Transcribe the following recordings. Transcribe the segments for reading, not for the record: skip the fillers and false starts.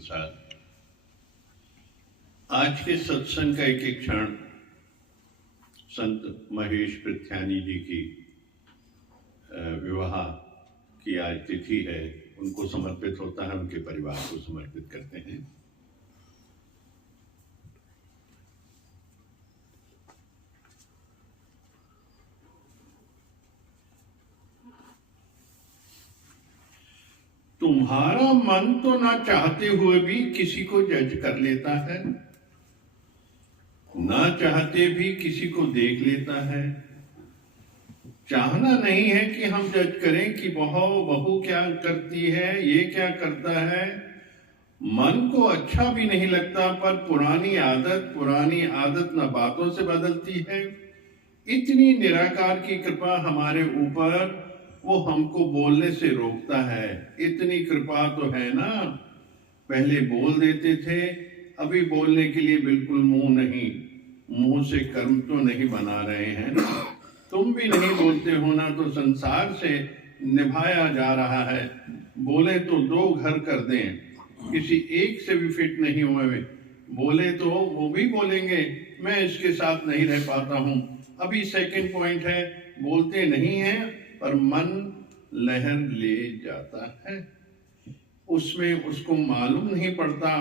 प्रसाद। आज के सत्संग का एक एक क्षण संत महेश पृथ्यानी जी की विवाह की आज तिथि है, उनको समर्पित होता है, उनके परिवार को समर्पित करते हैं। तुम्हारा मन तो ना चाहते हुए भी किसी को जज कर लेता है, ना चाहते भी किसी को देख लेता है। चाहना नहीं है कि हम जज करें कि बहू क्या करती है, ये क्या करता है। मन को अच्छा भी नहीं लगता, पर पुरानी आदत न बातों से बदलती है। इतनी निराकार की कृपा हमारे ऊपर, वो हमको बोलने से रोकता है। इतनी कृपा तो है ना, पहले बोल देते थे, अभी बोलने के लिए बिल्कुल मुंह नहीं, मुंह से कर्म तो नहीं बना रहे हैं ना। तुम भी नहीं बोलते हो ना, तो संसार से निभाया जा रहा है। बोले तो 2 घर कर दें, किसी एक से भी फिट नहीं हुए। बोले तो वो भी बोलेंगे मैं इसके साथ नहीं रह पाता हूं। अभी सेकंड पॉइंट है, बोलते नहीं हैं पर मन लहर ले जाता है, उसमें उसको मालूम नहीं पड़ता,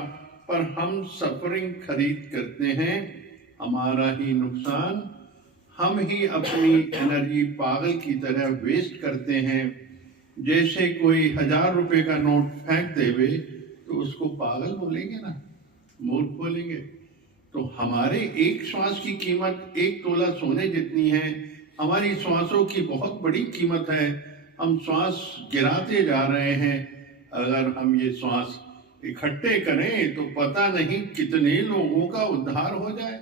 पर हम सफरिंग खरीद करते हैं। हमारा ही नुकसान, हम ही अपनी एनर्जी पागल की तरह वेस्ट करते हैं। जैसे कोई 1000 रुपए का नोट फेंक देवे तो उसको पागल बोलेंगे ना, मूर्ख बोलेंगे। तो हमारे एक श्वास की कीमत 1 तोला सोने जितनी है। हमारी श्वासों की बहुत बड़ी कीमत है, हम श्वास गिराते जा रहे हैं। अगर हम ये श्वास इकट्ठे करें तो पता नहीं कितने लोगों का उद्धार हो जाए,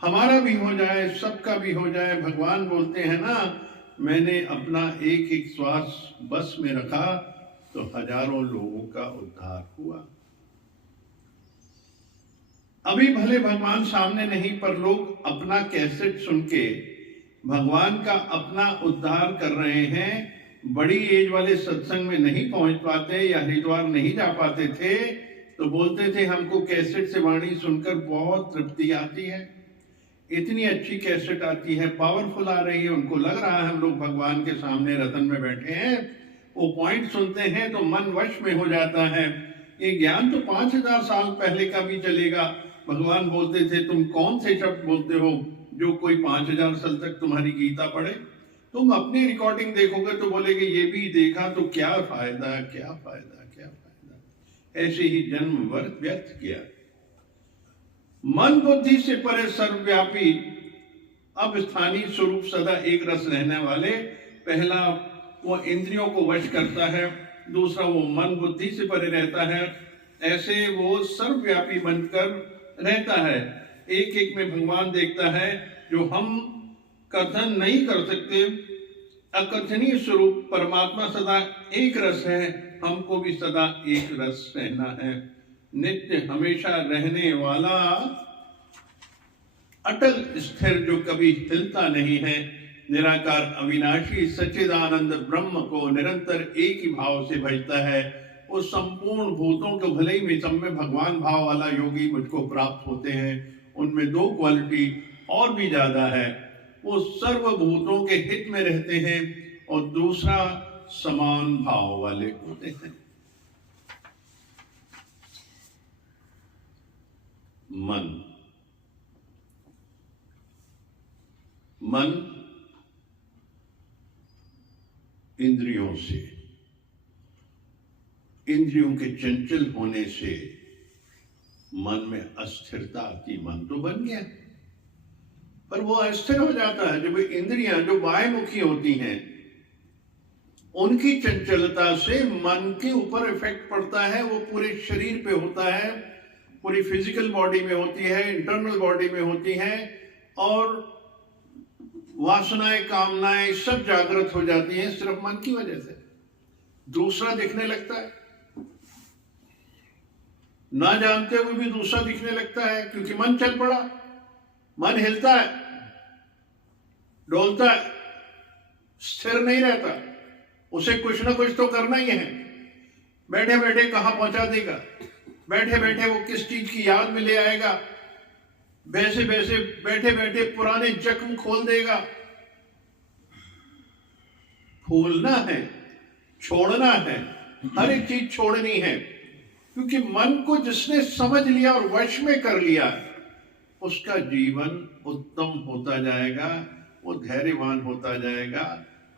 हमारा भी हो जाए, सबका भी हो जाए। भगवान बोलते हैं ना, मैंने अपना एक एक श्वास बस में रखा तो हजारों लोगों का उद्धार हुआ। अभी भले भगवान सामने नहीं, पर लोग अपना कैसेट सुन के भगवान का अपना उद्धार कर रहे हैं। बड़ी एज वाले सत्संग में नहीं पहुंच पाते या हरिद्वार नहीं जा पाते थे तो बोलते थे हमको कैसेट से वाणी सुनकर बहुत तृप्ति आती है, इतनी अच्छी कैसेट आती है, पावरफुल आ रही है। उनको लग रहा है हम लोग भगवान के सामने रतन में बैठे हैं। वो पॉइंट सुनते हैं तो मन वश में हो जाता है। ये ज्ञान तो 5000 साल पहले का भी चलेगा। भगवान बोलते थे तुम कौन से शब्द बोलते हो जो कोई 5000 साल तक तुम्हारी गीता पढ़े। तुम अपनी रिकॉर्डिंग देखोगे तो बोलेगे ये भी देखा तो क्या फायदा, क्या फायदा, क्या फायदा। ऐसे ही जन्म व्यर्थ किया। मन बुद्धि से परे सर्वव्यापी, अब स्थानीय स्वरूप सदा एक रस रहने वाले। पहला वो इंद्रियों को वश करता है, दूसरा वो मन बुद्धि से परे रहता है। ऐसे वो सर्वव्यापी बनकर रहता है। एक एक में भगवान देखता है, जो हम कथन नहीं कर सकते। अकथनीय स्वरूप परमात्मा सदा एक रस है, हमको भी सदा एक रस रहना है। नित्य हमेशा रहने वाला, अटल स्थिर जो कभी हिलता नहीं है, निराकार अविनाशी सच्चिदानंद ब्रह्म को निरंतर एक ही भाव से भजता है। उस संपूर्ण भूतों के भले ही में सब में भगवान भाव वाला योगी मुझको प्राप्त होते हैं। उनमें 2 क्वालिटी और भी ज्यादा है, वो सर्वभूतों के हित में रहते हैं और दूसरा समान भाव वाले होते हैं। मन इंद्रियों से, इंद्रियों के चंचल होने से मन में अस्थिरता आती। मन तो बन गया पर वो अस्थिर हो जाता है। जब इंद्रियां जो बाह्यमुखी होती हैं उनकी चंचलता से मन के ऊपर इफेक्ट पड़ता है। वो पूरे शरीर पे होता है, पूरी फिजिकल बॉडी में होती है, इंटरनल बॉडी में होती है, और वासनाएं कामनाएं सब जागृत हो जाती हैं सिर्फ मन की वजह से। दूसरा दिखने लगता है, ना जानते हुए भी दूसरा दिखने लगता है, क्योंकि मन चल पड़ा। मन हिलता है, डोलता है, स्थिर नहीं रहता। उसे कुछ ना कुछ तो करना ही है, बैठे बैठे कहां पहुंचा देगा। बैठे बैठे वो किस चीज की याद में ले आएगा, वैसे वैसे बैठे बैठे पुराने जख्म खोल देगा। भूलना है, छोड़ना है, हर एक चीज छोड़नी है, क्योंकि मन को जिसने समझ लिया और वश में कर लिया, उसका जीवन उत्तम होता जाएगा, वो धैर्यवान होता जाएगा,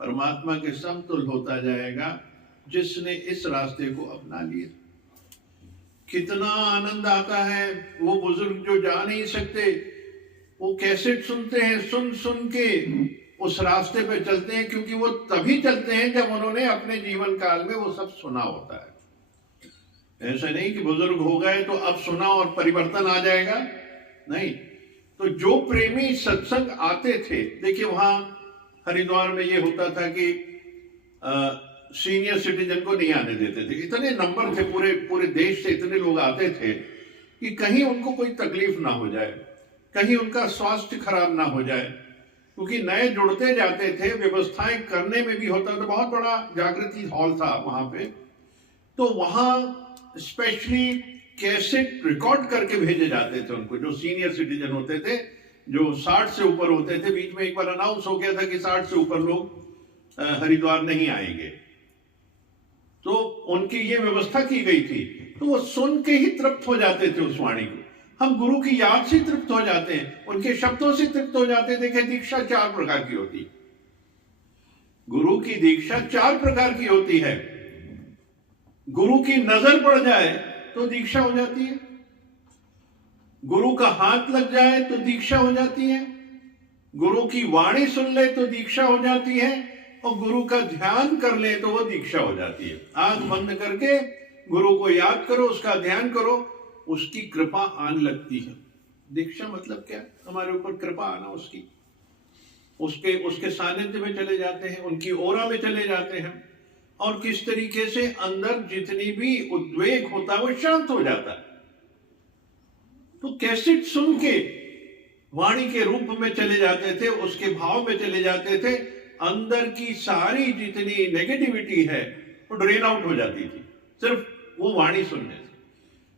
परमात्मा के समतुल्य होता जाएगा, जिसने इस रास्ते को अपना लिया। कितना आनंद आता है। वो बुजुर्ग जो जा नहीं सकते, वो कैसेट सुनते हैं, सुन सुन के उस रास्ते पे चलते हैं, क्योंकि वो तभी चलते हैं जब उन्होंने अपने जीवन काल में वो सब सुना होता है। ऐसा नहीं कि बुजुर्ग हो गए तो अब सुना और परिवर्तन आ जाएगा, नहीं। तो जो प्रेमी सत्संग आते थे, देखिए वहां हरिद्वार में ये होता था कि सीनियर सिटीजन को नहीं आने देते थे। इतने नंबर थे, पूरे पूरे देश से इतने लोग आते थे कि कहीं उनको कोई तकलीफ ना हो जाए, कहीं उनका स्वास्थ्य खराब ना हो जाए, क्योंकि नए जुड़ते जाते थे। व्यवस्थाएं करने में भी होता था, बहुत बड़ा जागृति हॉल था वहां पे, तो वहां स्पेशली कैसेट रिकॉर्ड करके भेजे जाते थे उनको, जो सीनियर सिटीजन होते थे, जो 60 से ऊपर होते थे। बीच में एक बार अनाउंस हो गया था कि 60 से ऊपर लोग हरिद्वार नहीं आएंगे, तो उनकी ये व्यवस्था की गई थी। तो वो सुन के ही तृप्त हो जाते थे उस वाणी को। हम गुरु की याद से तृप्त हो जाते हैं, उनके शब्दों से तृप्त हो जाते हैं। देखिए, दीक्षा 4 प्रकार की होती है। गुरु की दीक्षा 4 प्रकार की होती है। गुरु की नजर पड़ जाए तो दीक्षा हो जाती है, गुरु का हाथ लग जाए तो दीक्षा हो जाती है, गुरु की वाणी सुन ले तो दीक्षा हो जाती है, और गुरु का ध्यान कर ले तो वो दीक्षा हो जाती है। आंख बंद करके गुरु को याद करो, उसका ध्यान करो, उसकी कृपा आने लगती है। दीक्षा मतलब क्या? हमारे ऊपर कृपा आना, उसके सानिध्य में चले जाते हैं, उनकी ओरा में चले जाते हैं, और किस तरीके से अंदर जितनी भी उद्वेग होता है वो शांत हो जाता है। तो कैसेट सुन के वाणी के रूप में चले जाते थे, उसके भाव में चले जाते थे, अंदर की सारी जितनी नेगेटिविटी है वो ड्रेन आउट हो जाती थी सिर्फ वो वाणी सुनने से।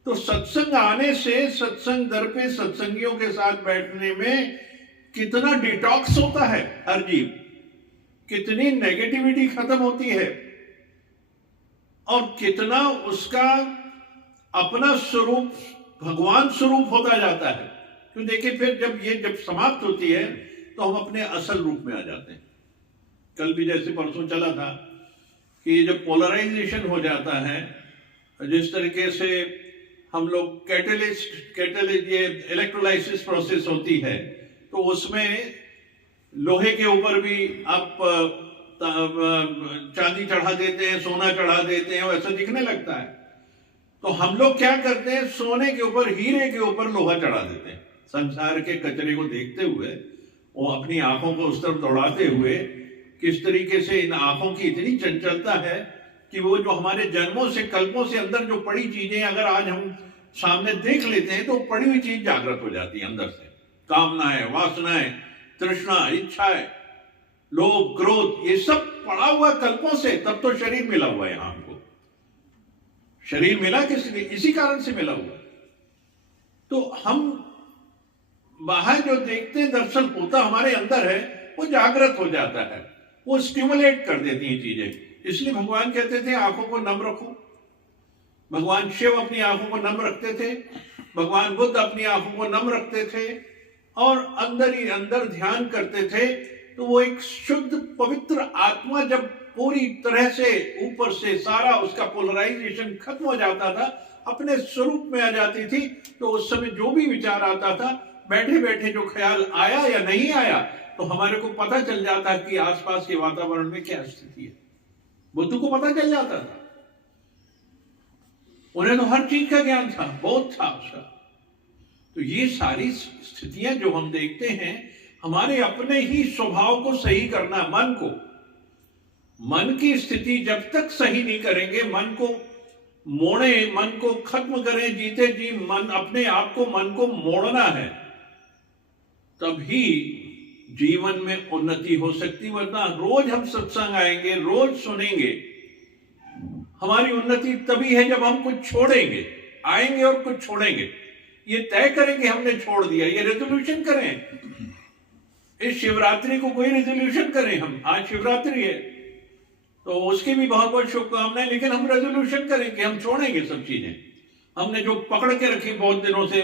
तो सत्संग आने से, सत्संग दर पे सत्संगियों के साथ बैठने में कितना डिटॉक्स होता है हर जीव, कितनी नेगेटिविटी खत्म होती है, और कितना उसका अपना स्वरूप भगवान स्वरूप होता जाता है। तो देखिए, फिर जब समाप्त होती है तो हम अपने असल रूप में आ जाते हैं। कल भी जैसे परसों चला था कि ये जब पोलराइजेशन हो जाता है, जिस तरीके से हम लोग ये इलेक्ट्रोलाइसिस प्रोसेस होती है, तो उसमें लोहे के ऊपर भी आप चांदी चढ़ा देते हैं, सोना चढ़ा देते हैं, वैसा दिखने लगता है। तो हम लोग क्या करते हैं, सोने के ऊपर, हीरे के ऊपर लोहा चढ़ा देते हैं। संसार के कचरे को देखते हुए, वो अपनी आंखों को उस तरफ दौड़ाते हुए, किस तरीके से इन आंखों की इतनी चंचलता है कि वो जो हमारे जन्मों से, कल्पों से अंदर जो पड़ी चीजें अगर आज हम सामने देख लेते हैं तो पड़ी हुई चीज जागृत हो जाती है अंदर से। कामनाएं, वासनाएं, तृष्णा, इच्छाएं, लोभ, क्रोध, ये सब पड़ा हुआ कल्पों से। तब तो शरीर मिला हुआ है। हमको शरीर मिला किस लिए? इसी कारण से मिला हुआ। तो हम बाहर जो देखते हैं, दर्शन होता हमारे अंदर है, वो जागृत हो जाता है, वो स्टिमुलेट कर देती हैं चीजें। इसलिए भगवान कहते थे आंखों को नम रखो। भगवान शिव अपनी आंखों को नम रखते थे, भगवान बुद्ध अपनी आंखों को नम रखते थे, और अंदर ही अंदर ध्यान करते थे। तो वो एक शुद्ध पवित्र आत्मा जब पूरी तरह से ऊपर से सारा उसका पोलराइजेशन खत्म हो जाता था, अपने स्वरूप में आ जाती थी, तो उस समय जो भी विचार आता था, बैठे बैठे जो ख्याल आया या नहीं आया, तो हमारे को पता चल जाता कि आसपास के वातावरण में क्या स्थिति है। बुद्ध को पता चल जाता था, उन्हें तो हर चीज का ज्ञान था, बहुत था उसका। तो ये सारी स्थितियां जो हम देखते हैं, हमारे अपने ही स्वभाव को सही करना, मन की स्थिति जब तक सही नहीं करेंगे, मन को मोड़े, मन को खत्म करें, जीते जी मन, अपने आप को, मन को मोड़ना है, तभी जीवन में उन्नति हो सकती। वरना रोज हम सत्संग आएंगे, रोज सुनेंगे, हमारी उन्नति तभी है जब हम कुछ छोड़ेंगे। आएंगे और कुछ छोड़ेंगे। ये तय करें कि हमने छोड़ दिया, ये रेजोल्यूशन करें। इस शिवरात्रि को कोई रेजोल्यूशन करें, हम आज शिवरात्रि है तो उसकी भी बहुत बहुत शुभकामनाएं, लेकिन हम रेजोल्यूशन करें कि हम छोड़ेंगे सब चीजें। हमने जो पकड़ के रखी बहुत दिनों से,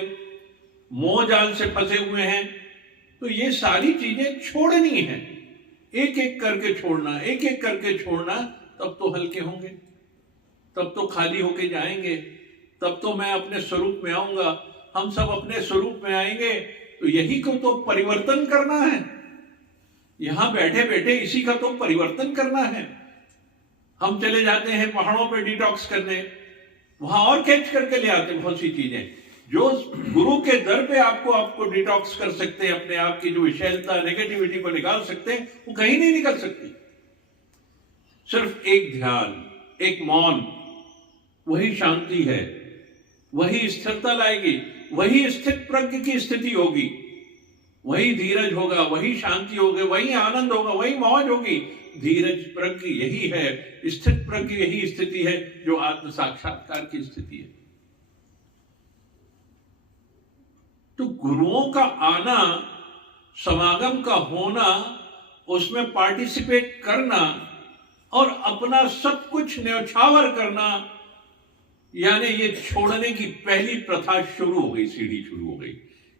मोह जाल से फंसे हुए हैं, तो ये सारी चीजें छोड़नी है। एक एक करके छोड़ना, एक एक करके छोड़ना, तब तो हल्के होंगे, तब तो खाली होके जाएंगे, तब तो मैं अपने स्वरूप में आऊंगा। हम सब अपने स्वरूप में आएंगे तो यही को तो परिवर्तन करना है। यहां बैठे बैठे इसी का तो परिवर्तन करना है। हम चले जाते हैं पहाड़ों पे डिटॉक्स करने, वहां और कैच करके ले आते हैं बहुत सी चीजें जो गुरु के दर पे आपको डिटॉक्स कर सकते हैं। अपने आप की जो विषैलता, नेगेटिविटी को निकाल सकते हैं, वो कहीं नहीं निकल सकती। सिर्फ एक ध्यान, एक मौन, वही शांति है, वही स्थिरता लाएगी, वही स्थित प्रज्ञ की स्थिति होगी, वही धीरज होगा, वही शांति होगी, वही आनंद होगा, वही मौज होगी। धीरज प्रज्ञ यही है, स्थित प्रज्ञ यही स्थिति है जो आत्म साक्षात्कार की स्थिति है। तो गुरुओं का आना, समागम का होना, उसमें पार्टिसिपेट करना और अपना सब कुछ न्यौछावर करना, यानी ये छोड़ने की पहली प्रथा शुरू हो गई, सीढ़ी शुरू हो गई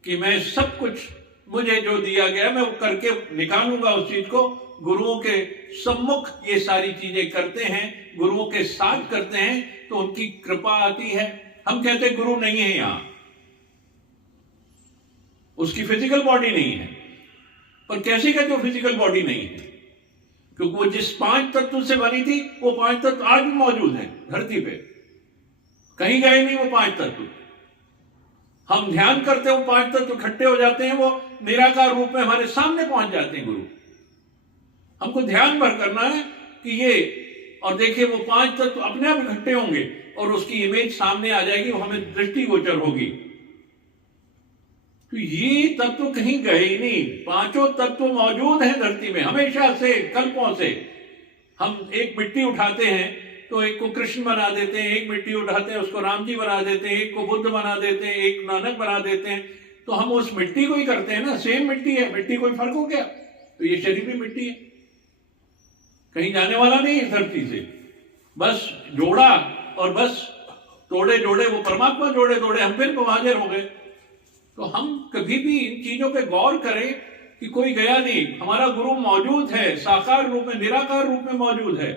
कि मैं सब कुछ, मुझे जो दिया गया मैं वो करके निकालूंगा उस चीज को। गुरुओं के सम्मुख ये सारी चीजें करते हैं, गुरुओं के साथ करते हैं तो उनकी कृपा आती है। हम कहते हैं गुरु नहीं है यहां, उसकी फिजिकल बॉडी नहीं है, पर कैसे कहते हो फिजिकल बॉडी नहीं है? क्योंकि वो जिस 5 तत्व से बनी थी वो 5 तत्व आज भी मौजूद हैं धरती पे, कहीं गए नहीं वो 5 तत्व। हम ध्यान करते हो 5 तत्व इकट्ठे हो जाते हैं, वो निराकार रूप में हमारे सामने पहुंच जाते हैं गुरु। हमको ध्यान भर करना है कि ये, और देखिए वो 5 तत्व अपने आप इकट्ठे होंगे और उसकी इमेज सामने आ जाएगी, वो हमें दृष्टिगोचर होगी। तो ये तत्व कहीं गए ही नहीं, 5 तत्व मौजूद हैं धरती में हमेशा से, कल्पों से। हम एक मिट्टी उठाते हैं तो एक को कृष्ण बना देते हैं, एक मिट्टी उठाते हैं उसको राम जी बना देते हैं, एक को बुद्ध बना देते हैं, एक नानक बना देते हैं। तो हम उस मिट्टी को ही करते हैं ना, सेम मिट्टी है, मिट्टी कोई फर्क हो गया? तो ये शरीर भी मिट्टी है, कहीं जाने वाला नहीं इस धरती से। बस जोड़ा और बस तोड़े जोड़े, वो परमात्मा जोड़े तोड़े, हम फिर हाजिर हो गए। तो हम कभी भी इन चीजों पे गौर करें कि कोई गया नहीं, हमारा गुरु मौजूद है, साकार रूप में, निराकार रूप में मौजूद है।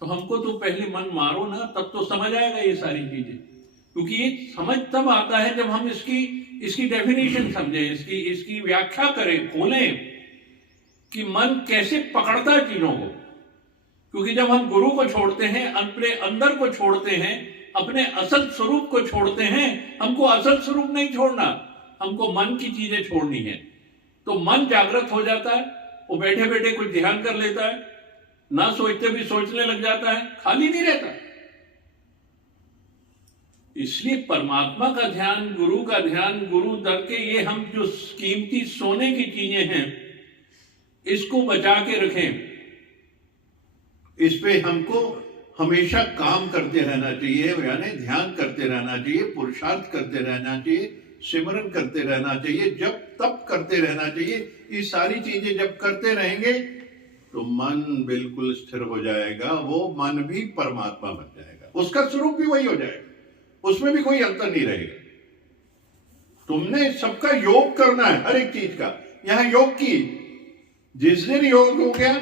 तो हमको तो पहले मन मारो ना, तब तो समझ आएगा ये सारी चीजें। क्योंकि ये समझ तब आता है जब हम इसकी डेफिनेशन समझें, इसकी व्याख्या करें, खोलें कि मन कैसे पकड़ता है चीजों को। क्योंकि जब हम गुरु को छोड़ते हैं, अपने अंदर को छोड़ते हैं, अपने असल स्वरूप को छोड़ते हैं, हमको असल स्वरूप नहीं छोड़ना, हमको मन की चीजें छोड़नी है। तो मन जागृत हो जाता है, वो बैठे बैठे कुछ ध्यान कर लेता है, ना सोचते भी सोचने लग जाता है, खाली नहीं रहता। इसलिए परमात्मा का ध्यान, गुरु का ध्यान, गुरु दर के ये हम जो कीमती सोने की चीजें हैं, इसको बचा के रखें। इस पे हमको हमेशा काम करते रहना चाहिए, यानी ध्यान करते रहना चाहिए, पुरुषार्थ करते रहना चाहिए, सिमरन करते रहना चाहिए, जब तब करते रहना चाहिए। ये सारी चीजें जब करते रहेंगे तो मन बिल्कुल स्थिर हो जाएगा, वो मन भी परमात्मा बन जाएगा, उसका स्वरूप भी वही हो जाएगा, उसमें भी कोई अंतर नहीं रहेगा। तुमने सबका योग करना है, हर एक चीज का। यहां योग की, जिस दिन योग हो गया,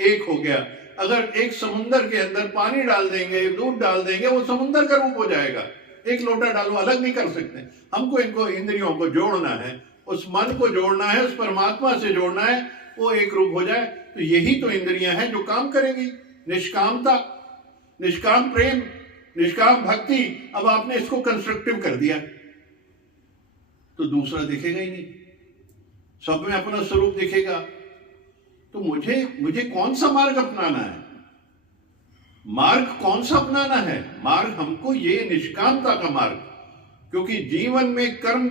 एक हो गया। अगर एक समुंदर के अंदर पानी डाल देंगे, दूध डाल देंगे, वो समुंदर का रूप हो जाएगा। एक लोटा डालो, अलग नहीं कर सकते। हमको इनको, इंद्रियों को जोड़ना है, उस मन को जोड़ना है, उस परमात्मा से जोड़ना है, वो एक रूप हो जाए। तो यही तो इंद्रियां हैं जो काम करेंगी। निष्कामता, निष्काम प्रेम, निष्काम भक्ति। अब आपने इसको कंस्ट्रक्टिव कर दिया तो दूसरा दिखेगा ही नहीं, सब में अपना स्वरूप दिखेगा। तो मुझे कौन सा मार्ग अपनाना है? मार्ग कौन सा अपनाना है? मार्ग हमको ये निष्कामता का मार्ग, क्योंकि जीवन में कर्म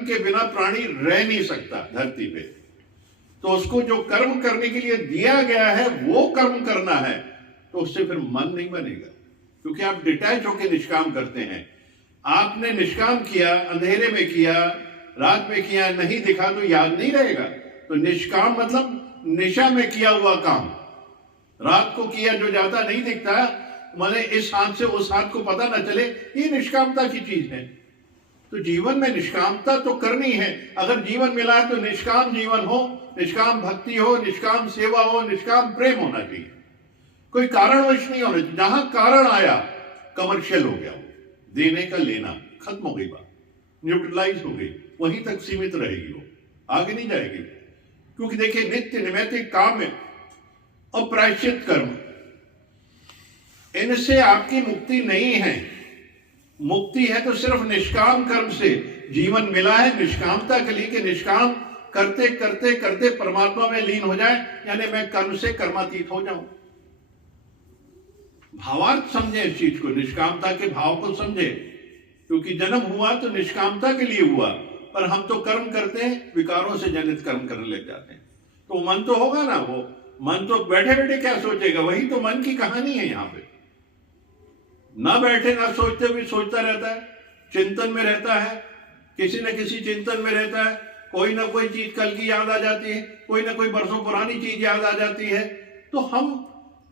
के बिना प्राणी रह नहीं सकता धरती पे। तो उसको जो कर्म करने के लिए दिया गया है वो कर्म करना है, तो उससे फिर मन नहीं बनेगा, क्योंकि आप डिटैच होकर निष्काम करते हैं। आपने निष्काम किया, अंधेरे में किया, रात में किया, नहीं दिखा तो याद नहीं रहेगा। तो निष्काम मतलब निशा में किया हुआ काम, रात को किया जो ज्यादा नहीं दिखता, माने इस हाथ से उस हाथ को पता ना चले, ये निष्कामता की चीज है। तो जीवन में निष्कामता तो करनी है। अगर जीवन मिला है तो निष्काम जीवन हो, निष्काम भक्ति हो, निष्काम सेवा हो, निष्काम प्रेम होना चाहिए, कोई कारणवश नहीं होना चाहिए। जहां कारण आया कमर्शियल हो गया, देने का लेना खत्म हो गई, बात न्यूट्रलाइज हो गई, वहीं तक सीमित रहेगी, वो आगे नहीं जाएगी। क्योंकि देखिए नित्य नैमित्तिक काम है और प्रायश्चित कर्म, इनसे आपकी मुक्ति नहीं है। मुक्ति है तो सिर्फ निष्काम कर्म से। जीवन मिला है निष्कामता के लिए कि निष्काम करते करते करते परमात्मा में लीन हो जाए, यानी मैं कर्म से कर्मातीत हो जाऊं। भावार्थ समझे इस चीज को, निष्कामता के भाव को समझे। क्योंकि जन्म हुआ तो निष्कामता के लिए हुआ, पर हम तो कर्म करते हैं, विकारों से जनित कर्म करने लग जाते हैं। तो मन तो होगा ना, वो मन तो बैठे बैठे क्या सोचेगा, वही तो मन की कहानी है। यहाँ पे ना बैठे ना सोचते हुए सोचता रहता है, चिंतन में रहता है, किसी न किसी चिंतन में रहता है। कोई ना कोई चीज कल की याद आ जाती है, कोई ना कोई बरसों पुरानी चीज याद आ जाती है। तो हम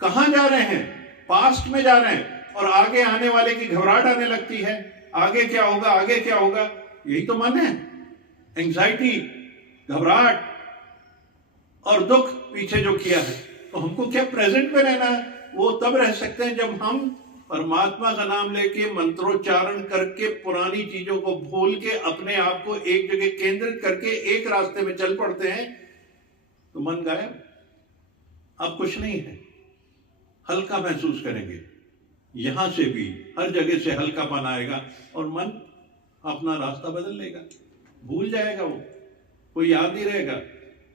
कहाँ जा रहे हैं, पास्ट में जा रहे हैं, और आगे आने वाले की घबराहट आने लगती है। आगे क्या होगा, आगे क्या होगा, यही तो मन है। एंजाइटी, घबराहट और दुख पीछे जो किया है। तो हमको क्या प्रेजेंट में रहना है। वो तब रह सकते हैं जब हम परमात्मा का नाम लेके मंत्रोच्चारण करके पुरानी चीजों को भूल के अपने आप को एक जगह केंद्रित करके एक रास्ते में चल पड़ते हैं। तो मन गायब, अब कुछ नहीं है, हल्का महसूस करेंगे। यहां से भी हर जगह से हल्कापन आएगा और मन अपना रास्ता बदल लेगा, भूल जाएगा, वो कोई याद नहीं रहेगा।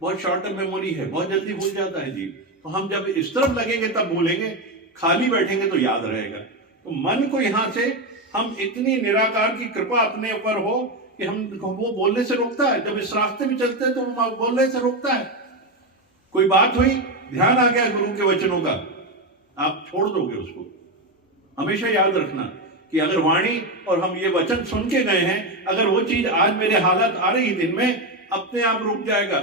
बहुत शॉर्ट टर्म मेमोरी है, बहुत जल्दी भूल जाता है जीव। तो हम जब इस तरफ लगेंगे तब भूलेंगे, खाली बैठेंगे तो याद रहेगा। तो मन को यहां से हम इतनी निराकार की कृपा अपने ऊपर हो कि हम वो बोलने से रोकता है। जब इस रास्ते में चलते हैं तो वो बोलने से रोकता है। कोई बात हुई, ध्यान आ गया गुरु के वचनों का, आप छोड़ दोगे उसको। हमेशा याद रखना कि अगर वाणी और हम ये वचन सुन के गए हैं, अगर वो चीज आज मेरे हालत आ रही दिन में, अपने आप रुक जाएगा,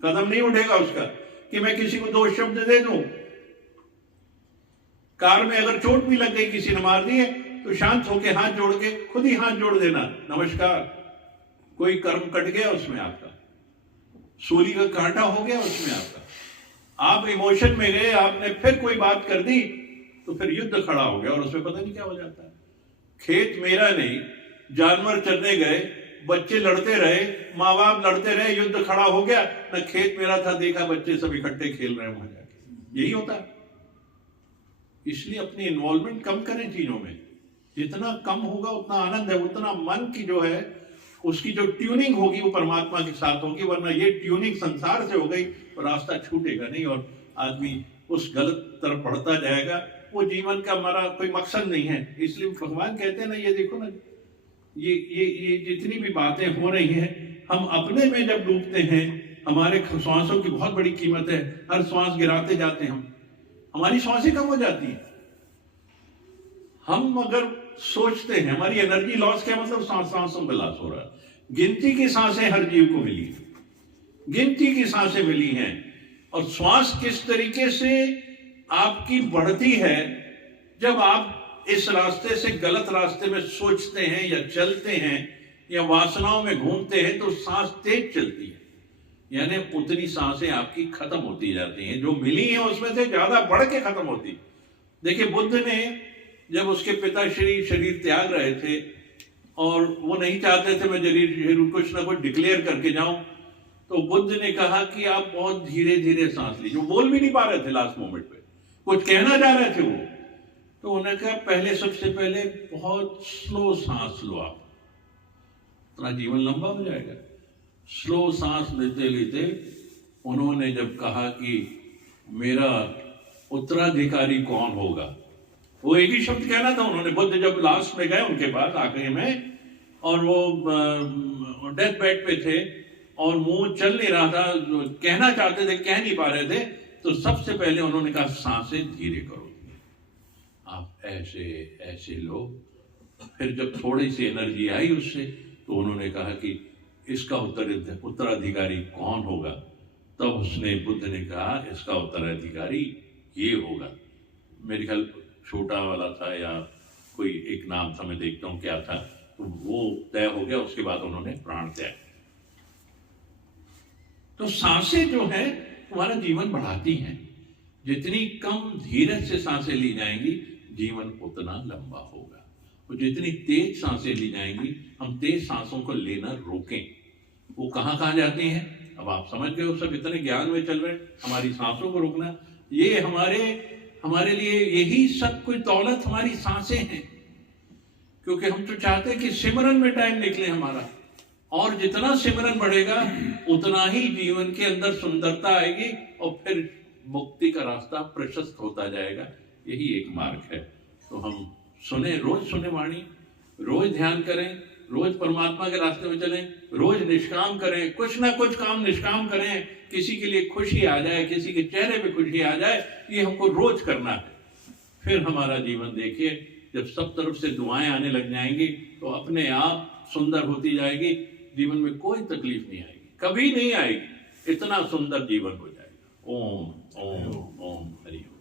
कदम नहीं उठेगा उसका कि मैं किसी को 2 शब्द दे दूं। कार में अगर चोट भी लग गई, किसी ने मार दी है, तो शांत होके हाथ जोड़ के खुद ही हाथ जोड़ देना, नमस्कार। कोई कर्म कट गया उसमें आपका, सूली का कांटा हो गया उसमें आपका। आप इमोशन में गए, आपने फिर कोई बात कर दी तो फिर युद्ध खड़ा हो गया और उसमें पता नहीं क्या हो जाता है। खेत मेरा नहीं, जानवर चरने गए, बच्चे लड़ते रहे, माँ बाप लड़ते रहे, युद्ध खड़ा हो गया। न खेत मेरा था, देखा बच्चे सब इकट्ठे खेल रहे हैं वहां जाके। यही होता है। इसलिए अपनी इन्वॉल्वमेंट कम करें चीजों में, जितना कम होगा उतना आनंद है, उतना मन की जो है उसकी जो ट्यूनिंग होगी वो परमात्मा के साथ होगी। वरना ये ट्यूनिंग संसार से हो गई तो रास्ता छूटेगा नहीं और आदमी उस गलत तरफ बढ़ता जाएगा। वो जीवन का हमारा कोई मकसद नहीं है। इसलिए भगवान कहते हैं ना, ये देखो ना, ये जितनी भी बातें हो रही हैं, हम अपने में जब डूबते हैं, हमारे श्वासों की बहुत बड़ी कीमत है। हर श्वास गिराते जाते हैं हम, हमारी सांसें कम हो जाती हैं। हम अगर सोचते हैं, हमारी एनर्जी लॉस, क्या मतलब सांसों का लॉस हो रहा है। गिनती की सांसें हर जीव को मिली, गिनती की सांसें मिली हैं। और श्वास किस तरीके से आपकी बढ़ती है, जब आप इस रास्ते से गलत रास्ते में सोचते हैं या चलते हैं या वासनाओं में घूमते हैं, तो सांस तेज चलती है, यानी उतनी सांसें आपकी खत्म होती जाती हैं। जो मिली हैं उसमें से ज्यादा बढ़ के खत्म होती। देखिए बुद्ध ने जब उसके पिताश्री शरीर त्याग रहे थे और वो नहीं चाहते थे मैं जरूर कुछ ना कुछ डिक्लेयर करके जाऊं, तो बुद्ध ने कहा कि आप बहुत धीरे धीरे सांस लीजिए। वो बोल भी नहीं पा रहे थे, लास्ट मोमेंट पे कुछ कहना चाह रहे थे वो। तो उन्होंने कहा पहले, सबसे पहले बहुत स्लो सांस लो, आप इतना जीवन लंबा हो जाएगा। स्लो सांस लेते लेते उन्होंने जब कहा कि मेरा उत्तराधिकारी कौन होगा, वो एक ही शब्द कहना था उन्होंने। बुद्ध जब लास्ट में गए उनके पास आखिरी में, और वो डेथ बेड पे थे और मुंह चल नहीं रहा था, कहना चाहते थे कह नहीं पा रहे थे, तो सबसे पहले उन्होंने कहा सांसें धीरे करो, आप ऐसे ऐसे लो फिर जब थोड़ी सी एनर्जी आई उससे, तो उन्होंने कहा कि इसका उत्तराधिकारी कौन होगा। तब उसने बुद्ध ने कहा इसका उत्तराधिकारी ये होगा। मेरे ख्याल छोटा वाला था या कोई एक नाम था, मैं देखता हूँ क्या था, तो वो तय हो गया। उसके बाद उन्होंने प्राण त्याग। तो सांसें जो है हमारा जीवन बढ़ाती हैं। जितनी कम धीरज से सांसें ली जाएंगी जीवन उतना लंबा होगा, और जितनी तेज सांसें ली जाएंगी, हम तेज सांसों को लेना रोकें, वो कहाँ कहाँ जाती हैं। अब आप समझ गए, सब इतने ज्ञान में चल रहे हैं। हमारी सांसों को रोकना, ये हमारे लिए यही सब कुछ दौलत हमारी सांसें हैं। क्योंकि हम तो चाहते हैं कि सिमरन में टाइम निकले हमारा, और जितना सिमरन बढ़ेगा उतना ही जीवन के अंदर सुंदरता आएगी, और फिर मुक्ति का रास्ता प्रशस्त होता जाएगा। यही एक मार्ग है। तो हम सुने, रोज सुने वाणी, रोज ध्यान करें, रोज परमात्मा के रास्ते में चलें, रोज निष्काम करें, कुछ ना कुछ काम निष्काम करें। किसी के लिए खुशी आ जाए, किसी के चेहरे पे खुशी आ जाए, ये हमको रोज करना है। फिर हमारा जीवन देखिए, जब सब तरफ से दुआएं आने लग जाएंगी तो अपने आप सुंदर होती जाएगी। जीवन में कोई तकलीफ नहीं आएगी, कभी नहीं आएगी। इतना सुंदर जीवन हो जाएगा। ओम ओम ओम हरि ओम।